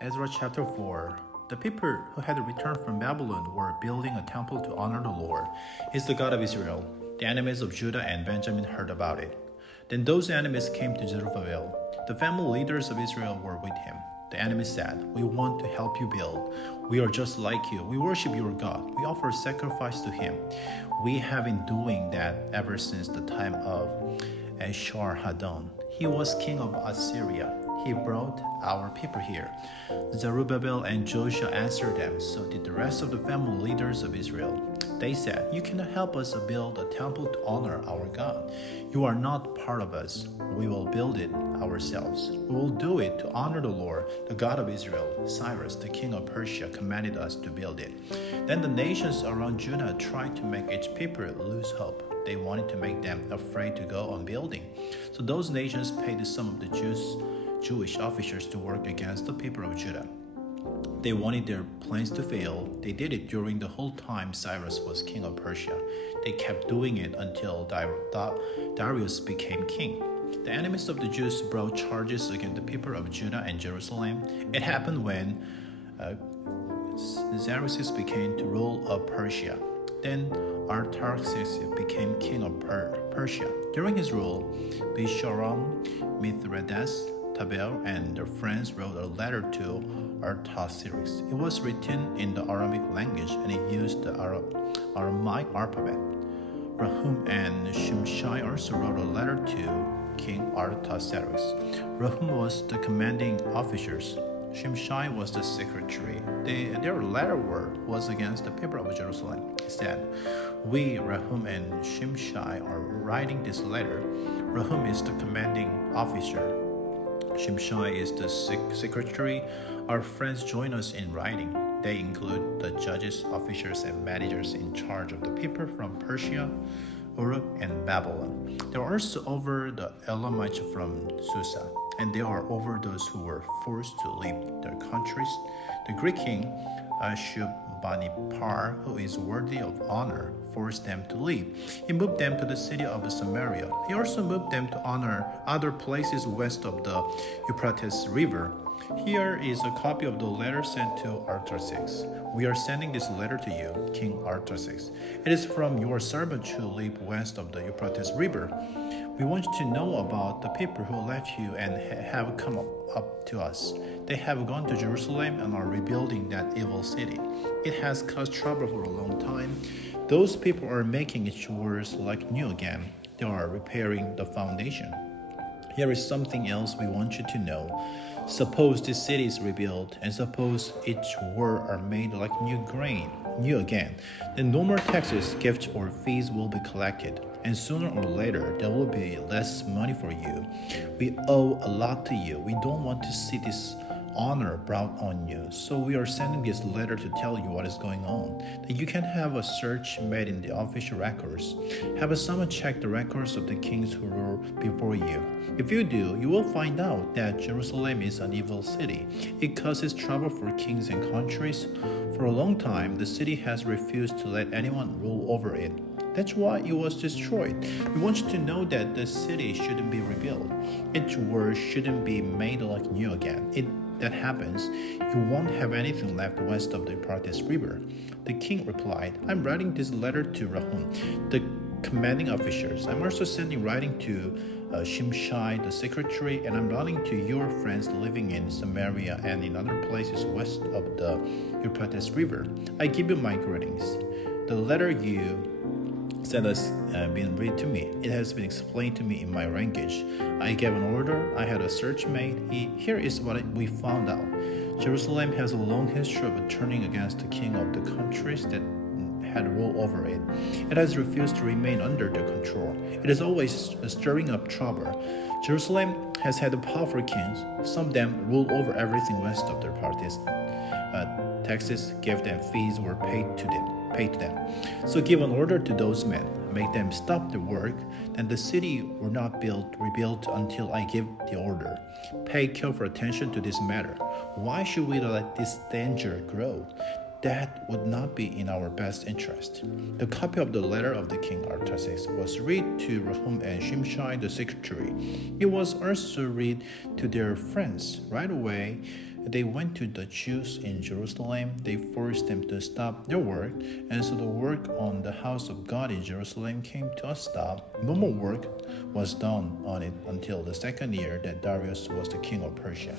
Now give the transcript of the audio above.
Ezra chapter 4. The people who had returned from Babylon were building a temple to honor the Lord, is the God of Israel. The enemies of Judah and Benjamin heard about it. Then those enemies came to Zerubbabel. The family leaders of Israel were with him. The enemies said, "We want to help you build. We are just like you. We worship your God. We offer sacrifice to him. We have been doing that ever since the time of Esarhaddon. He was king of Assyria. He brought our people here." Zerubbabel and Joshua answered them, so did the rest of the family leaders of Israel. They said, "You cannot help us build a temple to honor our God. You are not part of us. We will build it ourselves. We will do it to honor the Lord, the God of Israel. Cyrus, the king of Persia, commanded us to build it." Then the nations around Judah tried to make each people lose hope. They wanted to make them afraid to go on building. So those nations paid some of the Jewish officers to work against the people of Judah. They wanted their plans to fail. They did it during the whole time Cyrus was king of Persia. They kept doing it until Darius became king. The enemies of the Jews brought charges against the people of Judah and Jerusalem. It happened when Xerxes became to rule of Persia. Then Artaxerxes became king of Persia. During his rule, Bisharam, Mithridates, Tabel, and their friends wrote a letter to Artaxerxes. It was written in the Aramaic language, and it used the Aramaic alphabet. Rahum and Shimshai also wrote a letter to King Artaxerxes. Rahum was the commanding officers. Shimshai was the secretary. Their letter was against the people of Jerusalem. It said, "We, Rahum and Shimshai, are writing this letter." Rahum is the commanding officer. Shimshai is the secretary. Our friends join us in writing. They include the judges, officers, and managers in charge of the people from Persia, Uruk, and Babylon. They are also over the Elamites from Susa, and they are over those who were forced to leave their countries. The Greek king Ashurbanipal, who is worthy of honor, forced them to leave. He moved them to the city of Samaria. He also moved them to honor other places west of the Euphrates River. Here is a copy of the letter sent to Artaxerxes. "We are sending this letter to you, King Artaxerxes. It is from your servants who live west of the Euphrates River. We want you to know about the people who left you and have come up to us. They have gone to Jerusalem and are rebuilding that evil city. It has caused trouble for a long time. Those people are making it worse like new again. They are repairing the foundation. Here is something else we want you to know. Suppose this city is rebuilt, and suppose each word are made like new again, then no more taxes, gifts, or fees will be collected, and sooner or later there will be less money for you. We owe a lot to you. We don't want to see this honor brought on you. So we are sending this letter to tell you what is going on, that you can have a search made in the official records. Have someone check the records of the kings who ruled before you. If you do, you will find out that Jerusalem is an evil city. It causes trouble for kings and countries. For a long time, the city has refused to let anyone rule over it. That's why it was destroyed. We want you to know that the city shouldn't be rebuilt. Each word shouldn't be made like new again. If that happens, you won't have anything left west of the Euphrates River." The king replied, "I'm writing this letter to Rahum, the commanding officers. I'm also sending writing to Shimshai, the secretary, and I'm writing to your friends living in Samaria and in other places west of the Euphrates River. I give you my greetings. The letter you sent has been read to me. It has been explained to me in my language. I gave an order. I had a search made. Here is what we found out. Jerusalem has a long history of turning against the king of the countries that had ruled over it. It has refused to remain under their control. It is always stirring up trouble. Jerusalem has had powerful kings. Some of them ruled over everything west of their parties. Taxes, gifts, and fees were paid to them. So give an order to those men, make them stop their work, and the city will not rebuilt until I give the order. Pay careful attention to this matter. Why should we let this danger grow? That would not be in our best interest." The copy of the letter of the king Artaxerxes was read to Rahum and Shimshai the secretary. It was also read to their friends. Right away, they went to the Jews in Jerusalem. They forced them to stop their work, and so the work on the house of God in Jerusalem came to a stop. No more work was done on it until the second year that Darius was the king of Persia.